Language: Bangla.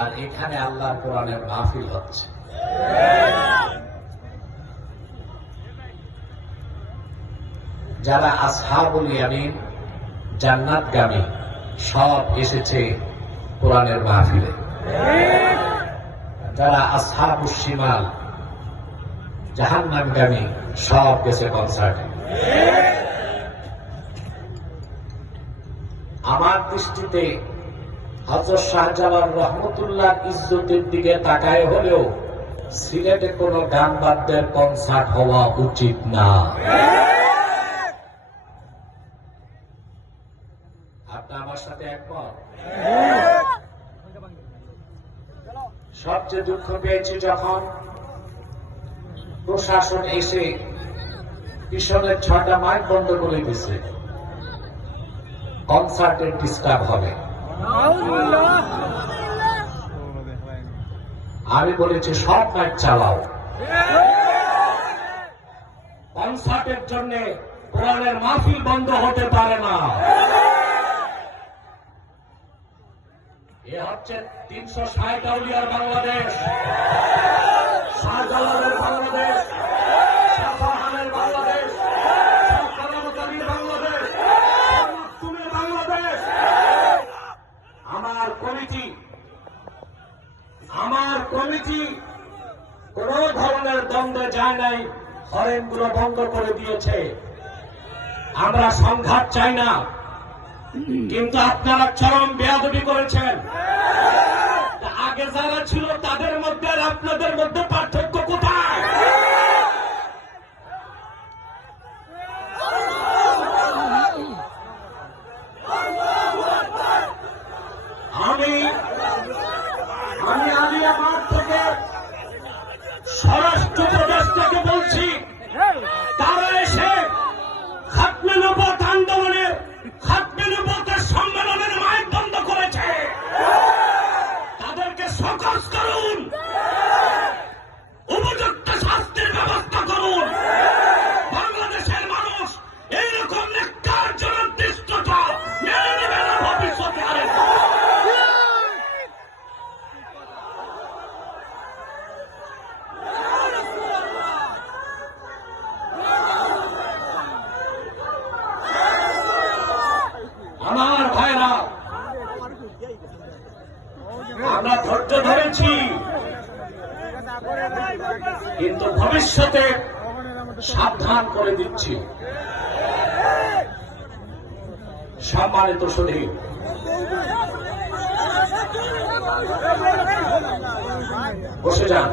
আর এখানে আল্লাহর কোরআনের মাহফিল হচ্ছে। যারা আসহাবুল ইয়ামিন জান্নাতগামী সব এসেছে কোরআনের মাহফিলে, যারা আসহাবুশ শিমাল জাহান্নামগামী সব গেছে কনসার্টে। আমার দৃষ্টিতে হযরত শাহজালাল রহমতুল্লাহ ইজ্জতের দিকে তাকায় হলেও সিলেটে কোনো গান বাদ্যের কনসার্ট হওয়া উচিত না। আপনি আমার সাথে একমত? সবচেয়ে দুঃখ পেয়েছি যখন প্রশাসন এসে পিছনের 6টা মাইক বন্ধ করে দিয়েছে, কনসার্টের ডিস্টার্ব হবে। আমি বলেছি সব মাইক চালাও, কনসার্টের জন্য কোরআনের মাহফিল বন্ধ হতে পারে না। এ হচ্ছে 360 আউলিয়ার বাংলাদেশ, শাহজালালের বাংলাদেশ, শাহজাহানের বাংলাদেশ, শাহজালালের বাংলাদেশ, মাকতুমের বাংলাদেশ। আমার কমিটি কোন ধরনের দ্বন্দ্বে যায় নাই, হরেনগুলো বন্ধ করে দিয়েছে। আমরা সংঘাত চাই না, কিন্তু আপনারা চরম বেয়াদবি করেছেন। আগে যারা ছিল তাদের মধ্যে আর আপনাদের মধ্যে পার্থক্য কোথায়? আমি আলিয়াবাদ থেকে স্বরাষ্ট্র উপদেষ্টাকে বলছি, তারা এসে খাতমে নবুয়ত আন্দোলনের খাতমে নবুয়তের সম্মেলনের মাইক বন্ধ করেছে। তাদেরকে সকস করুন, উপযুক্ত শাস্তির ব্যবস্থা করুন। বাংলাদেশের মানুষ এইরকম ন্যাক্কারজনক দৃষ্টতা মেনে নেবে না ভবিষ্যতে। আমার ভাইরা, আমরা ধৈর্য ধরেছি, কিন্তু ভবিষ্যতে সাবধান করে দিচ্ছি। সম্মানিত সুধী, বসে যান।